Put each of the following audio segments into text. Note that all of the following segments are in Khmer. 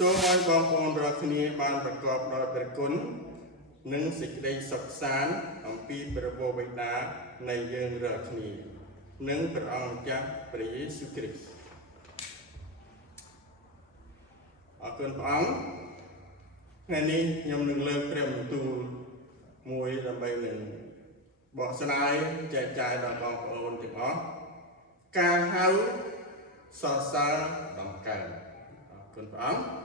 សូមឲ្យបងប្អូនរាល់គ្នាបានប្រកបដោយព្រះគុណនិងសេចក្តីសុខសាន្តអំពីព្រះវរបិតានៃយើងរាល់គ្នានិងព្រះអង្គម្ចាស់ព្រះយេស៊ូវគ្រីស្ទអរគុណព្រះអង្គថ្ងៃនេះខ្ញុំនឹងលើកព្រះបន្ទូលមួយដើម្បីនឹងបកស្រាយចែកចាយដល់បងប្អូនទាំងអស់ការហៅសរសើរបង្កើនអរគុណព្រះអង្គ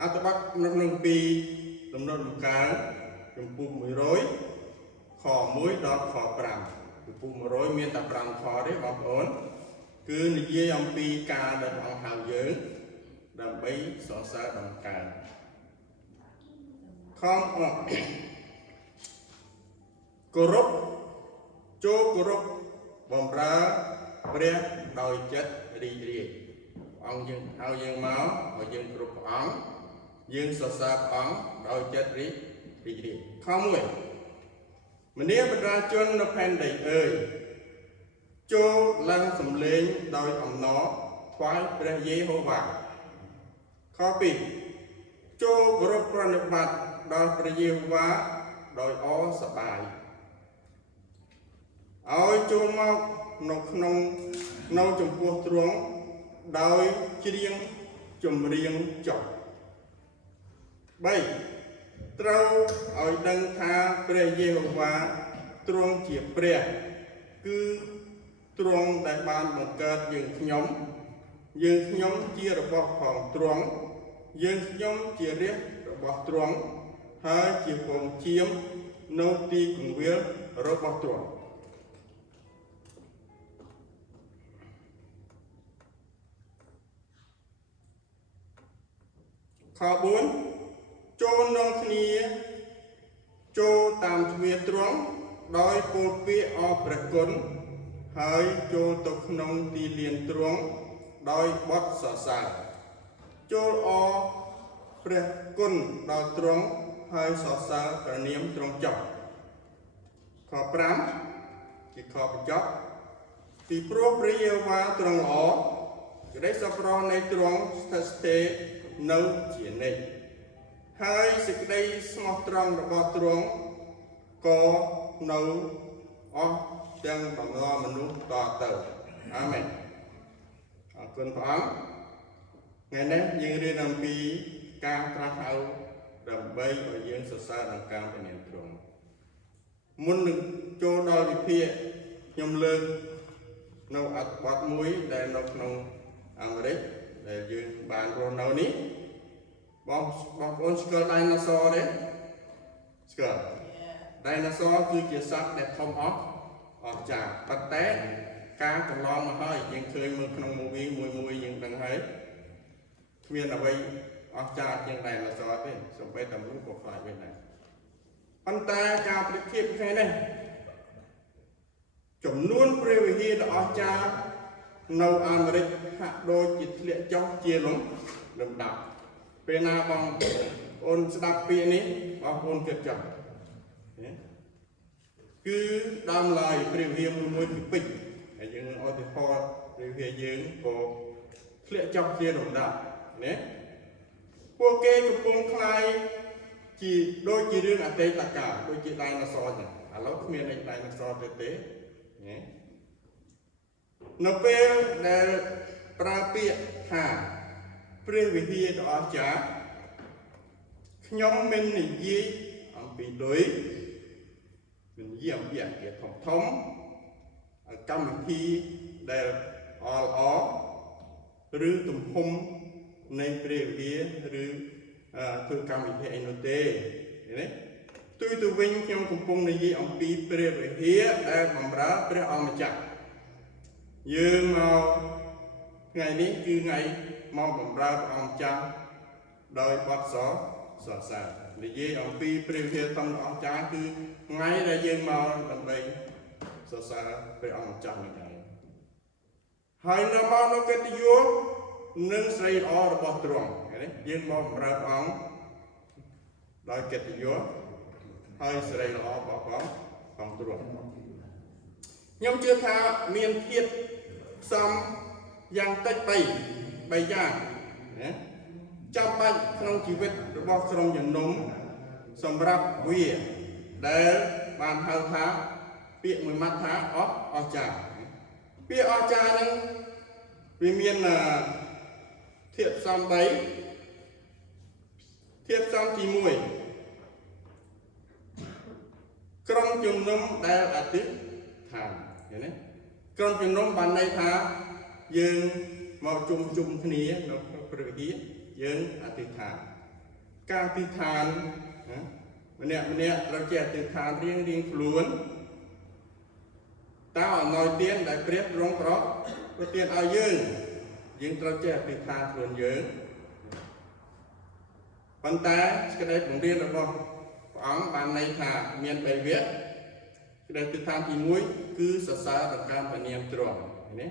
អត្ថបទក្នុងពីដំណើរបង្កើនចំពោះ100ខ1ដល់ខ5ចំពោះ100មានតែ5ខទេបងប្អូនគឺនិយាយអំពីការដែលព្រះអង្គហៅយើងដើម្បីសរសើរបង្កើនខគោរពចូលគោរពបម្រើព្រះដោយចិត្តរីករាយអង្គយើងហៅយើងមកឲ្យយើងគ្រប់ព្រះអង្គយើងសរសើរព្រះអង្គដោយចិត្តរីករាយខ1មនាបត្រាជននៅផែនដីអើយចូលឡើងសំឡេងដោយអំណរថ្វាយព្រះយេហូវ៉ាខ2ចូលគោរពប្រណិប័តដល់ព្រះយេហូវ៉ាដោយអរសប្បាយឲ្យចូលមកនៅក្នុងចំពោះទ្រង់ដោយច្រៀងចម្រៀងចុះ3ត្រូវឲ្យដឹងថាព្រះយេហូវ៉ាទ្រង់ជាព្រះគឺទ្រង់ដែលបានបង្កើតយើងខ្ញុំជារបស់ផងទ្រង់យើងខ្ញុំជារាជរបស់ទ្រង់ហើយជាពងជាមនៅទីគង្វាលរបស់ទ្រង់ខ4ចូលនាំគ្នាចូលតាមទ្វារទ្រង់ដោយពោលពាក្យអរព្រះគុណហើយចូលទៅក្នុងទីលានទ្រង់ដោយបទសរសើរចូលអរព្រះគុណដល់ទ្រង់ហើយសរសើរព្រះនាមទ្រង់ចុះខ5ជាខបញ្ចប់ពីព្រោះព្រះយេហូវ៉ាទ្រង់ល្អក្តីសប្បុរសនៃទ្រង់ស្ថិតស្ថេរនៅជានិច្ចហើយសេចក្តីស្មោះត្រង់របស់ទ្រង់ក៏នៅអស់ទាំងបំណងមនុស្សតទៅអាមែនអរគុណព្រះអង្គថ្ងៃនេះយើងរៀនអំពីការត្រាស់ហៅដើម្បីឲ្យយើងសរសើរដល់ការព្រះនាមទ្រង់មុននឹងចូលដល់វិភាគខ្ញុំលើកនៅអត្ថបទមួយដែលនៅក្នុងអាមេរិកដែលយើងបានរស់នៅនេះបងប្អូនស្គាល់ដៃណាសទេស្គាល់ដៃណាសគឺជាសត្វដែលធំអស្ចារ្យប៉ុន្តែការកន្លងមកហើយយើងឃើញមើលក្នុង movie មួយយើងដឹងហើយគ្មានអ្វីអស្ចារ្យជាងដៃណាសទេសូម្បីតែមនុស្សក៏ខ្លាចវាដែរប៉ុន្តែការប្រៀបធៀបថ្ងៃនេះចំនួនព្រះវិហារដ៏អស្ចារ្យនៅអាមេរិកហាក់ដូចជាធ្លាក់ចុះជាលំដាប់ពេលណាបងប្អូនស្ដាប់ពាក្យនេះបងប្អូនគិតចុះគឺដើមឡើយព្រះវិហារមួយគឺពេជ្រហើយយើងឧទាហរណ៍ព្រះវិហារយើងក៏ធ្លាក់ចុះជាលំដាប់ណាពួកគេកំពុងខ្លាយជាដូចជារឿងអតីតកាលដូចជាដៃណាសអញ្ចឹងឥឡូវគ្មានដៃណាសទេណានៅពេលដែលប្រើពាក្យថាព្រះវិហារដ៏អស្ចារ្យខ្ញុំមិននិយាយអំពីលុយមិននិយាយអំពីអគារធំកម្មវិធីដែលល្អឬទំហំនៃព្រះវិហារឬធ្វើកម្មវិធីអីនោះទេណាផ្ទុយទៅវិញខ្ញុំកំពុងនិយាយអំពីព្រះវិហារដែលបម្រើព្រះអង្គម្ចាស់យើងមកថ្ងៃនេះគឺថ្ងៃមកបម្រើព្រះអង្គម្ចាស់ដោយបទសរសើរនិយាយអំពីព្រះវិហារដ៏អស្ចារ្យគឺថ្ងៃដែលយើងមកដើម្បីសរសើរព្រះអង្គម្ចាស់នេះឯងហើយនៅមកនៅកិត្តិយសនិងស្រីល្អរបស់ទ្រង់យើងមកបម្រើព្រះអង្គដោយកិត្តិយសហើយស្រីល្អរបស់ព្រះអង្គទ្រង់ខ្ញុំជឿថាមានភាពផ្សំយ៉ាងតិច3 3យ៉ាងណាចាំបាច់ក្នុងជីវិតរបស់ក្រុមជំនុំសម្រាប់វាដែលបានហៅថាពាក្យមួយម៉ាត់ថាអស្ចារ្យពាក្យអស្ចារ្យហ្នឹងវាមានធាតុផ្សំ3ធាតុផ្សំទី1ក្រុមជំនុំដែលអធិដ្ឋានឃើញទេក្រុមជំនុំបានន័យថាយើងមកជុំគ្នានៅក្នុងព្រះវិហារយើងអធិដ្ឋានការអធិដ្ឋានម្នាក់ត្រូវចេះអធិដ្ឋានរៀងខ្លួនតើអំណោយទានដែលព្រះទ្រង់ប្រទានឲ្យយើងត្រូវចេះអធិដ្ឋានខ្លួនយើងប៉ុន្តែសេចក្តីបង្រៀនរបស់ព្រះអង្គបានន័យថាមាន3វគ្គសេចក្តីអធិដ្ឋានទី1គឺសរសើរដល់ការព្រះនាមទ្រង់ណា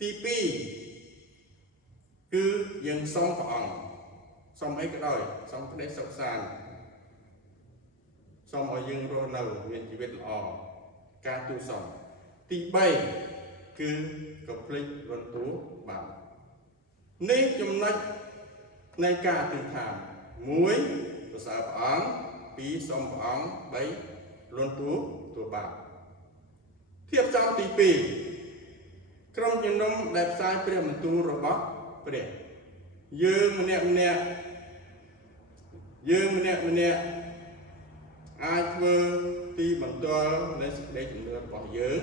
ទី2គឺយើងសុំព្រះអង្គសុំអីក៏ដោយសុំក្តីសុខសាន្តសូមឲ្យយើងរស់នៅមានជីវិតល្អការទូសុំទី3គឺកុំភ្លេចរន្ទូលបាបនេះចំណុចនៃការអធិដ្ឋាន1សរសើរព្រះអង្គ2សូមព្រះអង្គ3រន្ទូលបាបធៀបចំទី2ក្រុមជំនុំដែលផ្សាយព្រះបន្ទូលរបស់ព្រះយើងម្នាក់អាចធ្វើទីបន្ទាល់នៃសេចក្តីជំនឿរបស់យើង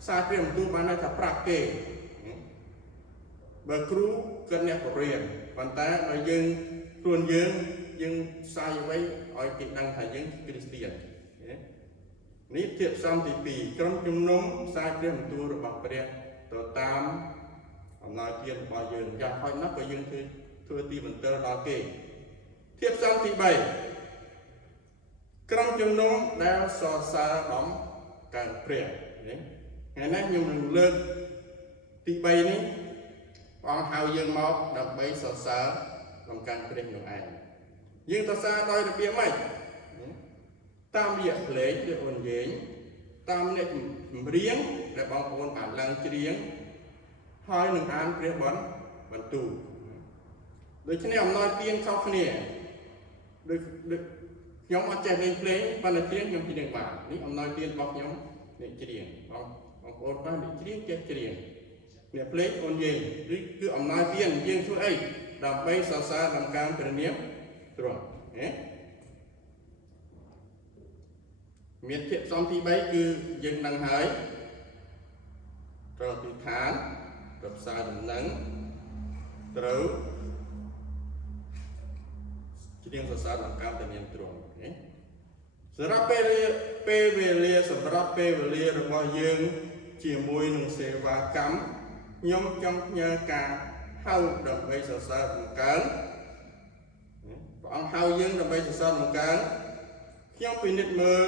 ផ្សាយព្រះបន្ទូលបានន័យថាប្រាប់គេបើគ្រូគឺអ្នកបរិញ្ញាប៉ុន្តែបើយើងខ្លួនយើងផ្សាយអ្វីឲ្យគេដឹងថាយើងគ្រីស្ទាននេះធាតុផ្សំទី2ក្រុមជំនុំផ្សាយព្រះបន្ទូលរបស់ព្រះទៅតាមអំណោយទានរបស់យើងយ៉ាងហោចណាស់ក៏យើងធ្វើទីបន្ទាល់ដល់គេធាតុផ្សំទី3ក្រុមជំនុំដែលសរសើរដំកើងព្រះថ្ងៃនេះខ្ញុំនឹងលើកទី3នេះព្រះអង្គហៅយើងមកដើម្បីសរសើរដំកើងព្រះនោះឯងយើងសរសើរដោយរបៀបម៉េចតាមរយៈភ្លេងឬអូនយេងតាមអ្នកចម្រៀងដែលបងប្អូនបានឡើងច្រៀងហើយនឹងអានព្រះបន្ទូលដូច្នេះអំណោយទានខុសគ្នាដូចខ្ញុំអត់ចេះលេងភ្លេងប៉ុន្តែច្រៀងខ្ញុំច្រៀងបាននេះអំណោយទានរបស់ខ្ញុំអ្នកច្រៀងបងប្អូនបានច្រៀងចេះច្រៀងអ្នកភ្លេងអូនយើងគឺអំណោយទានយើងធ្វើអីដើម្បីសរសើរដំកើងព្រះនាមទ្រង់មានធាតុផ្សំទី3គឺយើងដឹងហើយត្រូវអធិដ្ឋានត្រូវផ្សាយដំណឹងត្រូវច្រៀងសរសើរដំកើងព្រះនាមទ្រង់សម្រាប់ពេលវេលាសម្រាប់ពេលវេលារបស់យើងជាមួយនឹងសេវាកម្មខ្ញុំចង់ផ្ញើការហៅដើម្បីសរសើរដំកើងព្រះអង្គហៅយើងដើម្បីសរសើរដំកើងខ្ញុំពិនិត្យមើល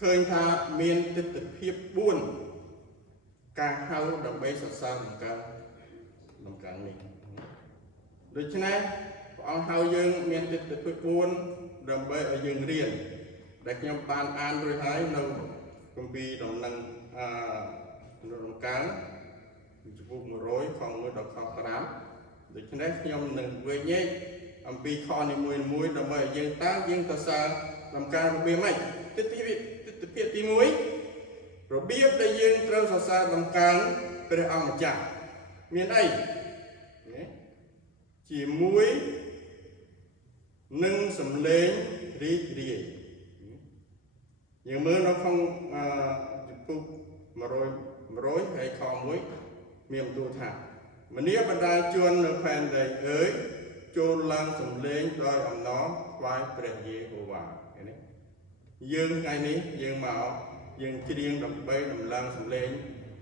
ឃើញថាមានទិដ្ឋភាព4ការហៅដើម្បីសរសើរដំកើងនេះដូច្នេះព្រះអង្គហៅយើងមានទិដ្ឋភាព4ដើម្បីឲ្យយើងរៀនដែលខ្ញុំបានអានរួចហើយនៅគម្ពីរដំណឹងដំកើងជំពូក100ខ1ដល់ខ5ដូច្នេះខ្ញុំនឹងវិញ្ញាណអំពីខនីមួយដើម្បីឲ្យយើងយើងសរសើរដំកើងរបៀបម៉េចទិដ្ឋភាពទី1របៀបដែលយើងត្រូវសរសើរដំកើងព្រះអង្គម្ចាស់មានអីជាមួយនឹងសំឡេងរីករាយយើងមើលនៅក្នុងជំពូក100ហើយខ1មានបន្ទូលថាមនាបណ្ដាជននៅផែនដីអើយចូលឡើងសំឡេងដោយអំណរថ្វាយព្រះយេហូវ៉ាឃើញទេយើងថ្ងៃនេះយើងមកយើងច្រៀងដើម្បីដំឡើងសំឡេង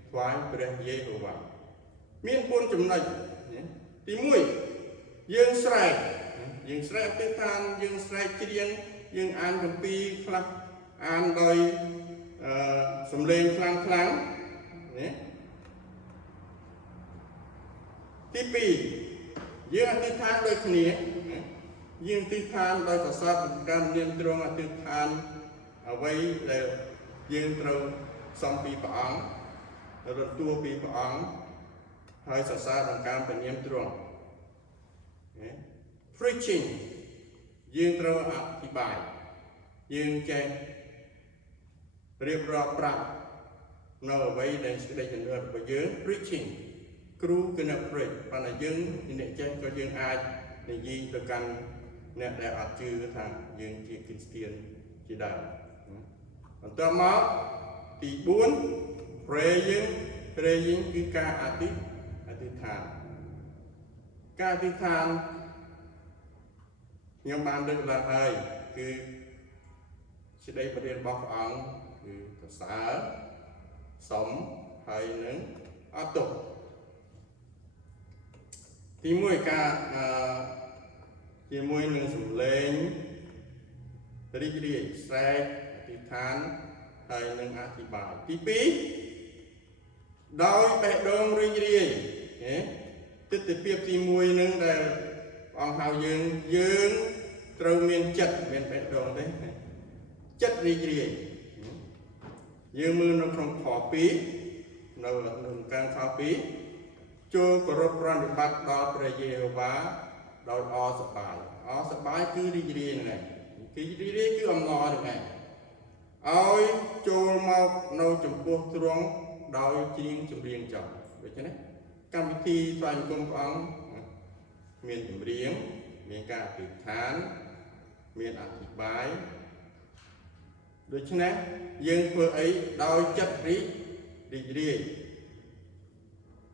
ថ្វាយព្រះយេហូវ៉ាមាន4ចំណុចទី1យើងស្រែកអធិដ្ឋានយើងស្រែកច្រៀងយើងអានគម្ពីរខ្លះអានដោយសំឡេងខ្លាំងណាទី2យើងអធិដ្ឋានដូចគ្នាយើងអធិដ្ឋានដោយសរសើរដំកើងនាមទ្រង់អធិដ្ឋានអ្វីដែលយើងត្រូវសំពីព្រះអង្គរំទួពីព្រះអង្គ ហើយសរសើរដល់ការពនាមទ្រង់ preaching យើងត្រូវអធិប្បាយយើងចេះរៀបរាប់ប្រាប់នៅអ្វីដែលសេចក្តីជំនឿរបស់យើង preaching គ្រូគឺអ្នក preach ប៉ុន្តែយើងជាអ្នកចេះក៏យើងអាចនិយាយទៅកាន់អ្នកដែលអត់ជឿថាយើងជាគ្រីស្ទានជាដើមបន្ទាប់មកទី4 praying គឺការអធិដ្ឋានការអធិដ្ឋានខ្ញុំបានលើកឡើងហើយគឺសេចក្តីប្រទានរបស់ព្រះអង្គគឺសរសើរសុំហើយនឹងអត់ទុកទី1ការជាមួយនឹងសម្លេងរីករាយស្រែកអធិដ្ឋានហើយនឹងអធិប្បាយទី2ដោយបេះដូងរីករាយទិដ្ឋភាពទី1នឹងដែលព្រះអង្គហៅយើងត្រូវមានចិត្តមានបេះដូងទេចិត្តរីករាយយើងមើលនៅក្នុងខ2នៅក្នុងការខ2ចូលគោរពប្រណិប័តដល់ព្រះយេហូវ៉ាដោយអសប្បាយគឺរីករាយហ្នឹងឯងគឺរីករាយគឺអំណរហ្នឹងឯងឲ្យចូលមកនៅចំពោះទ្រង់ដោយច្រៀងចម្រៀងចោលដូច្នេះកម្មវិធីថ្វាយបង្គំព្រះអង្គមានចម្រៀងមានការអធិដ្ឋានមានអធិប្បាយដូច្នេះយើងធ្វើអីដោយចិត្តរីករាយ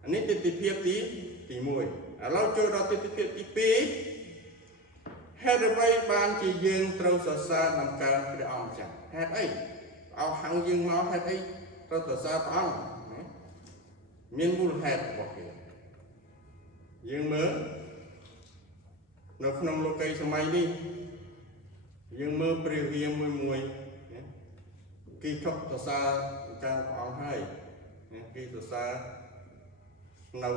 អានេះទិដ្ឋភាពទី1ឥឡូវចូលដល់ទិដ្ឋភាពទី2ហេតុអ្វីបានជាយើងត្រូវសរសើរដំណើរព្រះអង្គចាស់ហេតុអីអោហៅយើងមកហេតុអីត្រូវសរសើរព្រះអង្គមានមូលហេតុរបស់គេយើងមើលនៅក្នុងលោកីសម័យនេះយើងមើលព្រះវិហារមួយគេខកសរសើរការព្រះអង្គហើយគេសរសើរនៅ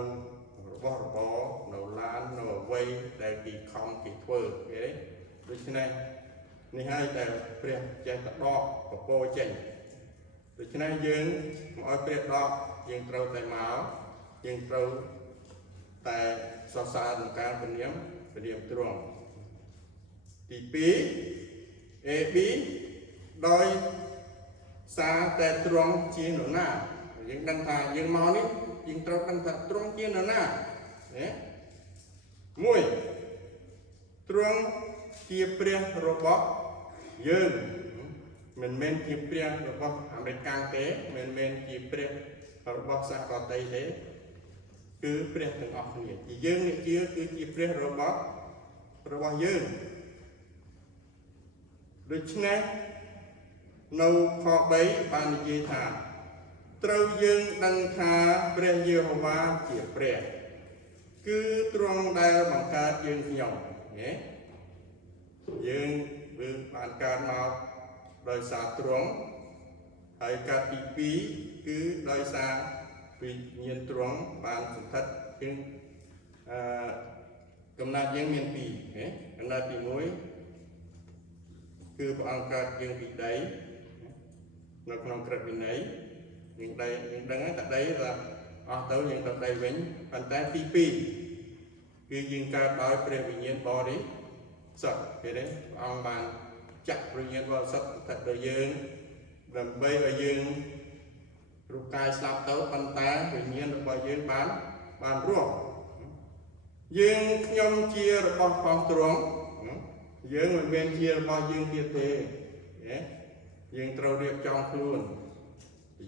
របស់របរនៅឡាននៅអ្វីដែលគេខំគេធ្វើគេដូច្នេះនេះហើយដែលព្រះចេះតែដកពពកចេញដូច្នេះយើងមកឲ្យព្រះដកយើងត្រូវតែមកយើងត្រូវតែសរសើរក្នុងការពនាមទ្រង់ទី2 AB ដោយសារតែទ្រង់ជានរណាយើងដឹងថាយើងមកនេះយើងត្រូវដឹងថាទ្រង់ជានរណាមួយទ្រង់ជាព្រះរបស់យើងមិនមែនជាព្រះរបស់អាមេរិកទេមិនមែនជាព្រះរបស់សហរដ្ឋទេគឺព្រះទាំងអស់គ្នាជាយើងអ្នកជឿគឺជាព្រះរបស់យើងដូច្នេះនៅខ3បាននិយាយថាត្រូវយើងដឹងថាព្រះយេហូវ៉ាជាព្រះគឺទ្រង់ដែលបង្កើតយើងខ្ញុំយើងបានកើតមកដោយសារទ្រង់ហើយកើតទី2គឺដោយសារវិញ្ញាណទ្រង់បានសន្ធិដ្ឋយើងកំណត់យើងមាន2កំណត់ទី1គឺព្រះអង្គកើតយើងពីដីនៅក្នុងក្រឹតវិន័យយើងដឹងថាដីថាអស់ទៅយើងទៅដីវិញប៉ុន្តែទី2គឺយើងកើតដោយព្រះវិញ្ញាណបរិសុទ្ធឃើញទេព្រះអង្គបានចាក់ព្រះវិញ្ញាណបរិសុទ្ធស្ថិតដល់យើងដើម្បីឲ្យយើងរូបកាយស្លាប់ទៅប៉ុន្តែវិញ្ញាណរបស់យើងបានរស់យើងខ្ញុំជារបស់ផងទ្រង់យើងមិនមែនជារបស់យើងទៀតទេយើងត្រូវរៀបចំខ្លួន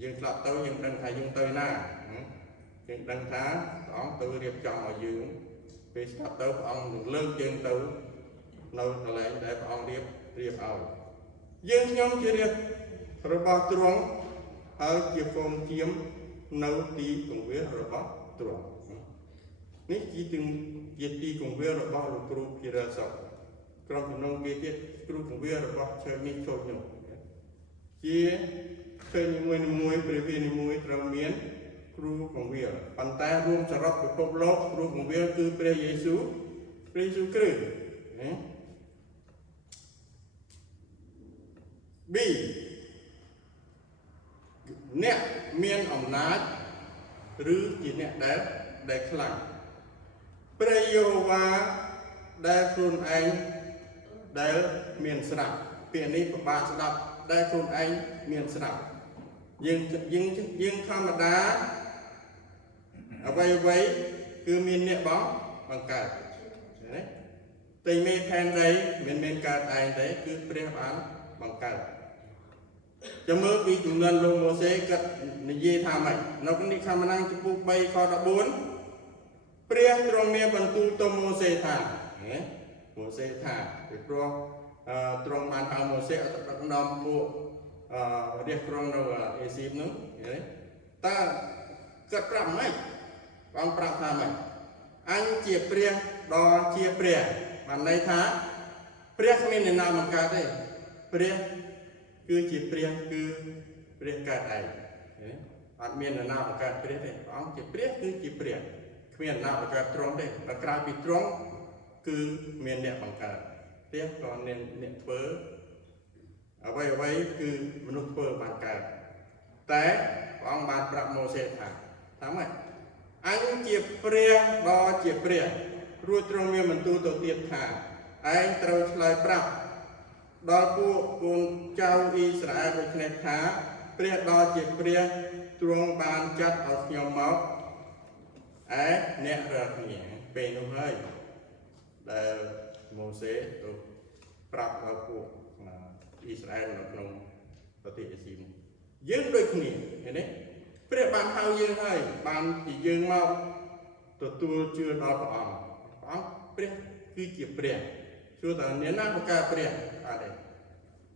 យើងស្លាប់ទៅយើងដឹងថាយើងទៅណាយើងដឹងថាព្រះអង្គទៅរៀបចំឲ្យយើងពេលស្លាប់ទៅព្រះអង្គនឹងលើកយើងទៅនៅកន្លែងដែលព្រះអង្គរៀបឲ្យយើងខ្ញុំជារាជរបស់ទ្រង់ហើយជាកូនជាមនៅទីគង្វាលរបស់ទ្រង់នេះជាទីគង្វាលរបស់លោកគ្រូភិរស័កក្រុមជំនុំគេទៀតគ្រូគង្វាលរបស់ជើងនេះចូលខ្ញុំជាឃើញនីមួយព្រះវិហារនីមួយត្រូវមានគ្រូគង្វាលប៉ុន្តែរួមសរុបពិភពលោកគ្រូគង្វាលគឺព្រះយេស៊ូវគ្រីស្ទB អ្នកមានអំណាច ឬជាអ្នកដែលខ្លាំងព្រះយេហូវ៉ាដែលខ្លួនឯងដែលមានស្រាប់ពាក្យនេះពិបាកស្ដាប់ដែលខ្លួនឯងមានស្រាប់យើងធម្មតាអ្វីគឺមានអ្នកបង្កើតណាតែមេផែនដីមិនកើតឯងទេគឺព្រះបានបង្កើតចាំមើលពីជំនាន់លោកម៉ូសេគាត់និយាយថាម៉េចនៅក្នុងខមណាំងចំពោះ3ខ14ព្រះទ្រង់មានបន្ទូលទៅម៉ូសេថាម៉ូសេថាពីព្រោះទ្រង់បានហៅម៉ូសេឲ្យដឹកនាំពួករាជក្រុងនៅអេស៊ីបនោះតើគាត់ប្រាប់ម៉េចបងប្រាប់ថាម៉េចអញជាព្រះដ៏ជាព្រះបានន័យថាព្រះគ្មានអ្នកណាបង្កើតទេព្រះគឺជាព្រះគឺព្រះកើតឯងអត់មានអ្នកណាបង្កើតព្រះទេព្រះអង្គជាព្រះគឺជាព្រះគ្មានអ្នកណាបង្កើតទ្រង់ទេតែក្រៅពីទ្រង់គឺមានអ្នកបង្កើតព្រះក៏អ្នកធ្វើអ្វីគឺមនុស្សធ្វើបានកើតតែព្រះអង្គបានប្រាប់ម៉ូសេថាម៉េចអញជាព្រះដ៏ជាព្រះរួចទ្រង់មានបន្ទូលទៅទៀតថាឯងត្រូវឆ្លើយប្រាប់ដល់ពួកកូនចៅអ៊ីស្រាអែលដូចនេះថាព្រះដ៏ជាព្រះទ្រង់បានចាត់ឲ្យខ្ញុំមកអ្នករាល់គ្នាពេលនោះហើយដែលម៉ូសេទៅប្រាប់ដល់ពួកអ៊ីស្រាអែលនៅក្នុងប្រទេសអេស៊ីបយើងដូចគ្នាឃើញទេព្រះបានហៅយើងហើយបានពីយើងមកទទួលជឿដល់ព្រះអង្គព្រះគឺជាព្រះជួនតែអ្នកណាបង្កើតព្រះអត់ទេ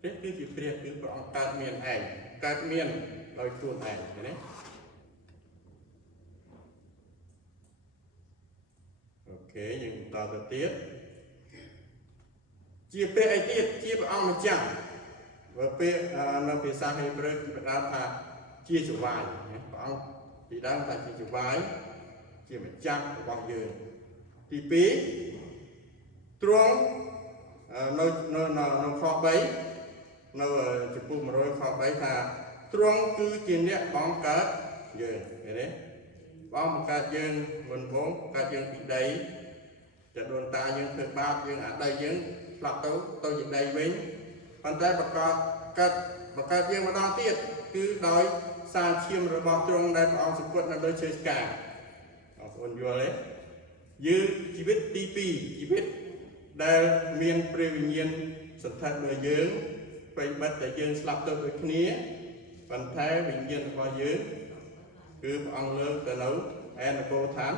ព្រះគឺជាព្រះគឺព្រះអង្គកើតមានឯងកើតមានដោយខ្លួនឯងឃើញទេអូខេយើងបន្តទៅទៀតជាព្រះឯទៀតជាព្រះអង្គម្ចាស់បើពេលនៅភាសាហេប្រឺគេបដាថាជាចវាយព្រះអង្គពីដើមថាជាចវាយជាម្ចាស់របស់យើងទី2ទ្រង់នៅខ3នៅចំពោះ100ខ3ថាទ្រង់គឺជាអ្នកបង្កើតយើងឃើញទេបងបង្កើតយើងមុនបងកើតយើងពីដីតែដូនតាយើងធ្វើបាបយើងអាដីយើងផ្លាប់ទៅជាដីវិញប៉ុន្តែបង្កើតយើងម្ដងទៀតគឺដោយសារឈាមរបស់ទ្រង់ដែលព្រះអង្គសង្កត់នៅលើឈើឆ្កាបងប្អូនយល់ទេយើងជីវិតទី2ជីវិតដែលមានព្រះវិញ្ញាណសថិតលើយើងប្រិបត្តិតែយើងស្លាប់ទៅដូចគ្នាប៉ុន្តែវិញ្ញាណរបស់យើងគឺព្រះអង្គលើកទៅនៅឯនគរឋាន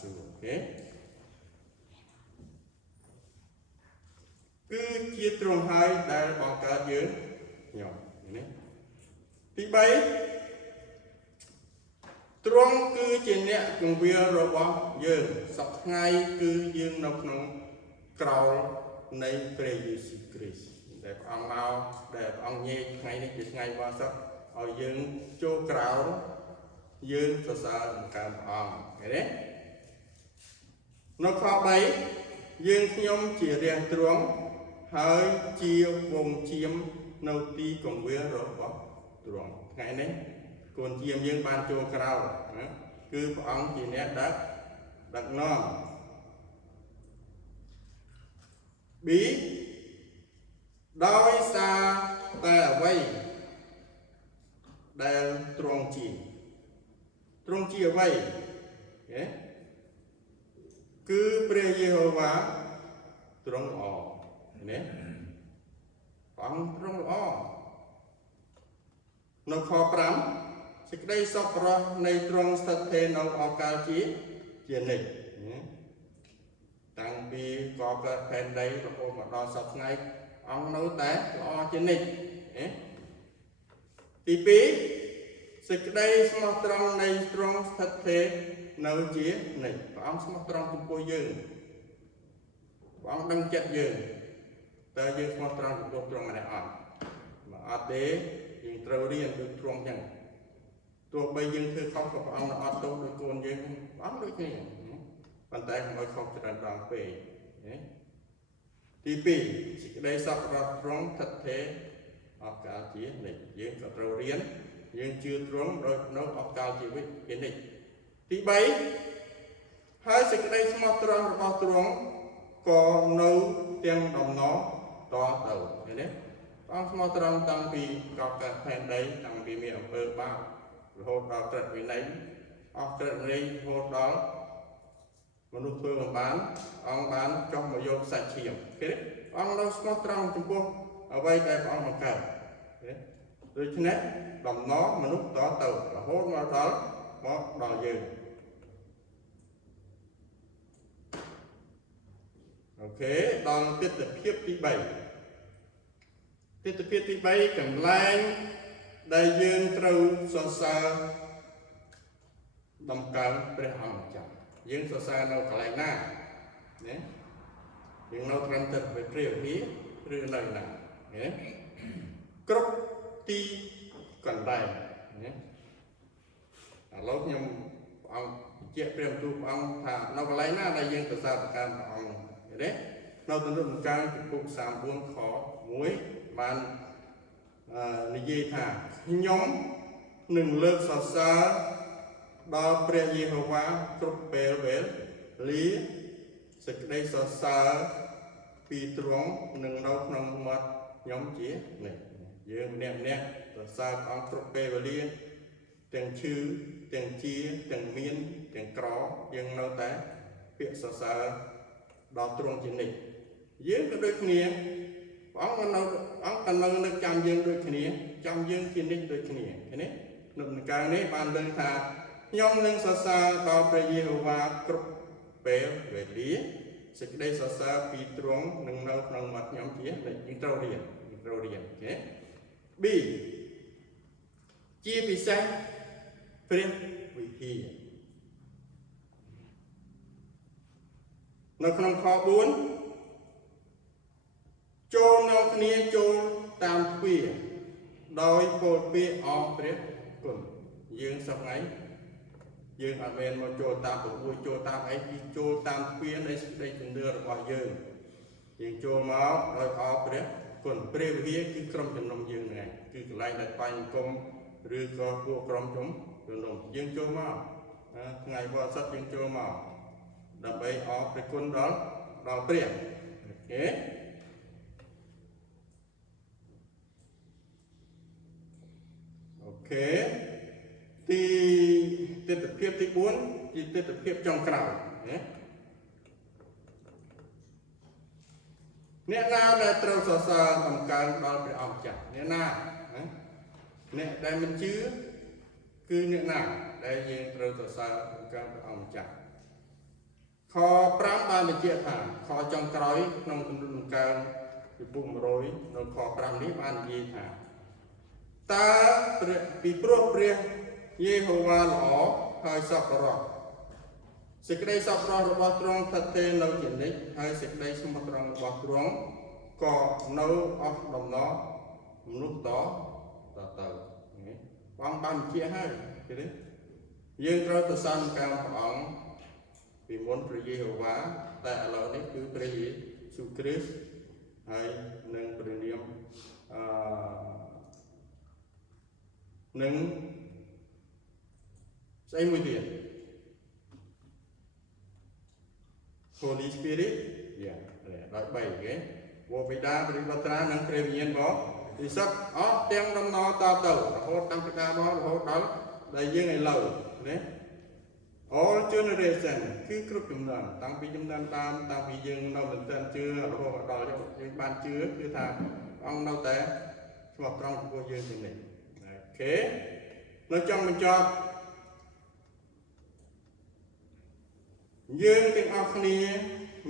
សួគ៌អូខេគឺជាទ្រង់ហើយដែលបង្កើតយើងខ្ញុំនេះទី3ទ្រង់គឺជាអ្នកគង្វាលរបស់យើងសពថ្ងៃគឺយើងនៅក្នុងក្រោលនៃព្រះយេស៊ូវគ្រីស្ទដែលព្រះអង្គមកដែលព្រះអង្គញែកថ្ងៃនេះជាថ្ងៃវស្សាឲ្យយើងចូលក្រោលយើងសរសើរបង្កើនព្រះអង្គឃើញទេនៅខ3យើងខ្ញុំជារាជទ្រង់ហើយជាវងជាមនៅទីកង្វាលរបស់ទ្រង់ថ្ងៃនេះកូនជាមយើងបានចូលក្រោលគឺព្រះអង្គជាអ្នកដឹកនាំB ដោយសារតែអ្វីដែលទ្រង់ជាអ្វីគឺព្រះយេហូវ៉ាទ្រង់ល្អណាព្រះអង្គទ្រង់ល្អនៅខ5សេចក្តីសប្បុរសនៃទ្រង់ស្ថិតស្ថេរនៅអកាលជានិច្ចតាំងពីកកើតផែនដីរហូតមកដល់សព្វថ្ងៃអង្គនៅតែល្អជានិច្ចទី2សេចក្តីស្មោះត្រង់នៃទ្រង់ស្ថិតស្ថេរនៅជានិច្ចព្រះអង្គស្មោះត្រង់ចំពោះយើងព្រះអង្គដឹងចិត្តយើងតើយើងស្មោះត្រង់ចំពោះទ្រង់ម្នាក់អត់ទេយើងត្រូវរៀនដូចទ្រង់ចឹងទោះបីយើងធ្វើខុសក៏ព្រះអង្គនៅអត់ទោសដូចកូនយើងព្រះអង្គដូចគ្នាប៉ុន្តែកុំឲ្យខុសច្រើនដងពេកទី2សេចក្តីសប្បុរសទ្រង់ស្ថិតស្ថេរអកាលជានិច្ចយើងក៏ត្រូវរៀន យើងជឿទ្រង់ដោយនៅអកាលជីវិតជានិច្ចទី3ហើយសេចក្តីស្មោះត្រង់របស់ទ្រង់ក៏នៅទាំងដំណរតទៅឃើញទេព្រះអង្គស្មោះត្រង់តាំងពីកោកើតផែនដីតាំងពីមានអំពើបាបរហូតដល់ក្រឹតវិន័យអស់ក្រឹតវិន័យរហូតដល់មនុស្សធ្វើមិនបានអង្គបានចុះមកយកសាច់ឈាមឃើញទេអង្គនៅស្មោះត្រង់ចំពោះអ្វីដែលព្រះអង្គបង្កើតដូច្នេះដំណរមនុស្សតទៅរហូតមកដល់យើងអូខេដល់ទិដ្ឋភាពទី3ទិដ្ឋភាពទី3កន្លែងដែលយើងត្រូវសរសើរតម្កើងព្រះអង្គម្ចាស់យើងសរសើរនៅកន្លែងណាណាយើងនៅត្រឹមតែព្រះវិហារឬនៅណាណាគ្រប់ទីកន្លែងណាឥឡូវខ្ញុំព្រះអង្គបញ្ជាក់ព្រះបន្ទូលព្រះអង្គថានៅកន្លែងណាដែលយើងសរសើរតម្កើងព្រះអង្គទេនៅទំនុកការចំពោះ34ខ1បាននិយាយថាខ្ញុំនឹងលើកសរសើរដល់ព្រះយេហូវ៉ាគ្រប់ពេលវេលាសេចក្តីសរសើរពីទ្រង់នឹងនៅក្នុងមាត់ខ្ញុំជានេះយើងម្នាក់សរសើរព្រះអង្គគ្រប់ពេលវេលាទាំងឈឺទាំងជាទាំងមានទាំងក្រយើងនៅតែពាក្យសរសើរដល់ទ្រង់ជានិច្ចយើងក៏ដូចគ្នាព្រះអង្គក៏នៅនឹកចាំយើងដូចគ្នាចាំយើងជានិច្ចដូចគ្នាឃើញទេនៅក្នុងការនេះបានលើកថាខ្ញុំនឹងសរសើរដល់ព្រះយេហូវ៉ាគ្រប់ពេលវេលាសេចក្តីសរសើរពីទ្រង់នឹងនៅក្នុងមាត់ខ្ញុំជាយើងត្រូវរៀនអូខេ B ជាពិសេសព្រះវិហារនៅក្នុងខ4ចូលនៅគ្នាចូលតាមទ្វារដោយពោលពាក្យអរព្រះគុណយើងសប្ងៃយើងអត់មែនមកចូលតាមប្រវួយចូលតាមអីគឺចូលតាមទ្វារនៃសេចក្តីជំនឿរបស់យើងចូលមកដោយអរព្រះគុណព្រះវិហារគឺក្រុមជំនុំយើងហ្នឹងគឺកន្លែងដែលបាញ់គុំឬក៏ពួកក្រុមជំនុំយើងចូលមកថ្ងៃបរិសុទ្ធយើងចូលមកដើម្បីអរព្រះគុណដល់ព្រះអូខេទីទិដ្ឋភាពទី4ជាទិដ្ឋភាពចុងក្រោយអ្នកណាដែលត្រូវសរសើរតម្កើងដល់ព្រះអង្គចាស់អ្នកណាអ្នកដែលមិនជឿគឺអ្នកណាដែលយើងត្រូវសរសើរតម្កើងព្រះអង្គចាស់ខ5បានបញ្ជាក់ថាខចុងក្រោយក្នុងទំនុកតម្កើងពីពុក100នៅខ5នេះបាននិយាយថាតើពីព្រោះព្រះយេហូវ៉ាល្អហើយសប្បុរសសេចក្តីសប្បុរសរបស់ទ្រង់ស្ថិតទេនៅជានិច្ចហើយសេចក្តីស្មោះត្រង់របស់ទ្រង់ក៏នៅអស់ដំណរមនុស្សតទៅព្រះអង្គបានបញ្ជាក់ហើយឃើញទេយើងត្រូវទៅសរសើរព្រះអង្គពីមុនព្រះយេហូវ៉ាតែឥឡូវនេះគឺព្រះយេស៊ូវគ្រីស្ទហើយនឹងព្រះនាមនឹងស្អីមួយទៀត Holy Spirit ដល់3គេវោបិតាព្រះបត្រានិងព្រះវិញ្ញាណបរិសុទ្ធអស់ទាំងដំណរតទៅរហូតតាំងពីដើមមករហូតដល់ដែលយើងឥឡូវណា All generation គឺគ្រប់ចំនួនតាំងពីចំនួនដើមតាំងពីយើងនៅមិនទាន់ជឿរហូតដល់យើងបានជឿគឺថាអង្គនៅតែស្មោះត្រង់ចំពោះយើងជានិច្ចអូខេនៅចង់បញ្ចប់យើងទាំងអស់គ្នា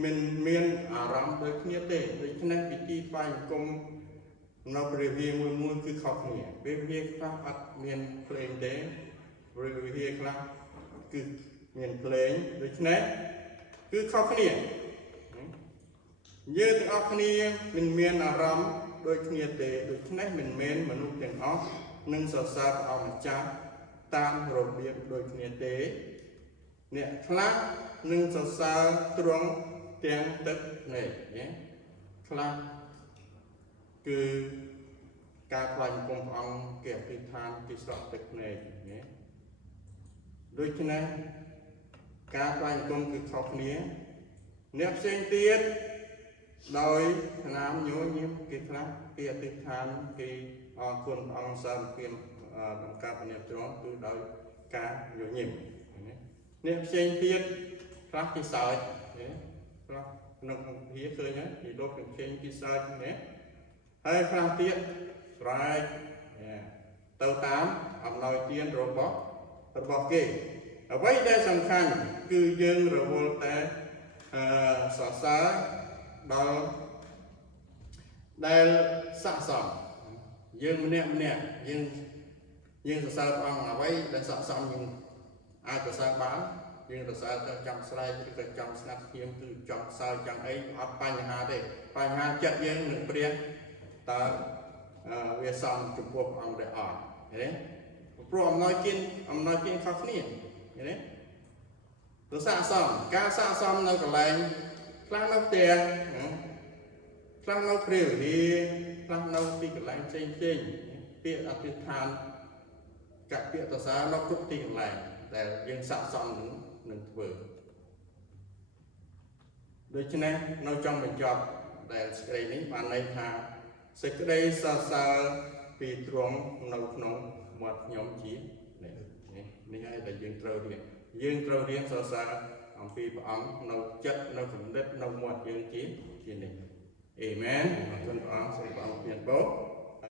មិនមានអារម្មណ៍ដូចគ្នាទេដូច្នេះពិធីថ្វាយបង្គំនៅព្រះវិហារមួយគឺខុសគ្នាព្រះវិហារខ្លះអត់មានភ្លេងទេព្រះវិហារខ្លះគឺមានភ្លេងដូច្នេះគឺខុសគ្នាយើងទាំងអស់គ្នាមិនមានអារម្មណ៍ដូចគ្នាទេដូច្នេះមិនមែនមនុស្សទាំងអស់នឹងសរសើរព្រះអង្គម្ចាស់តាមរបៀបដូចគ្នាទេអ្នកខ្លះនឹងសរសើរទ្រង់ទាំងទឹកភ្នែកខ្លះគឺ ការខ្លាញ់គុំព្រះអង្គគេអធិដ្ឋានគេស្រក់ទឹកភ្នែកណាដូច្នេះការខ្លាញ់គុំគឺខុសគ្នាអ្នកផ្សេងទៀតដោយថ្នាំញញឹមគេខ្លះគេអធិដ្ឋានគេអរគុណព្រះអង្គសារពានបង្កើតអ្នកទ្រង់គឺដោយការញញឹមអ្នកផ្សេងទៀតខ្លះគេសើចណាខ្លះក្នុងភាឃើញពីលោកទាំងផ្សេងគេសើចណាហើយខ្លះទៀតស្រែកទៅតាមអំណោយទានរបស់គេអ្វីដែលសំខាន់គឺយើងរវល់តែសរសើរដល់ដែលស័ក្តិសមយើងម្នាក់យើងសរសើរព្រះអង្គអ្វីដែលស័ក្តិសមយើងអាចសរសើរបានយើងសរសើរទៅចង់ស្រែកឬក៏ចង់ស្ងាត់ស្ងៀមគឺចង់សើចចង់អីអត់បញ្ហាទេបញ្ហាចិត្តយើងនឹងព្រះតើវាសមចំពោះព្រះអង្គដែរអត់ឃើញទេព្រោះអំណោយទានខុសគ្នាឃើញទេទៅស័ក្តិសមការស័ក្តិសមនៅកន្លែងខ្លះនៅផ្ទះខ្លះនៅព្រះវិហារខ្លះនៅទីកន្លែងផ្សេងពាក្យអធិដ្ឋានកាពាក្យតសានៅគ្រប់ទីកន្លែងដែលយើងស័ក្តិសមនឹងធ្វើដូច្នេះនៅចំបញ្ចប់ដែលសេចក្តីនេះបានន័យថាសេចក្តីសរសើរពីទ្រង់នៅក្នុងមាត់ខ្ញុំជានេះហើយដែលយើងត្រូវរៀនសរសើរអំពីព្រះអង្គនៅចិត្តនៅគំនិតនៅមាត់យើងជានេះអេមែនអរគុណព្រះអង្គសូមព្រះអង្គមានពរ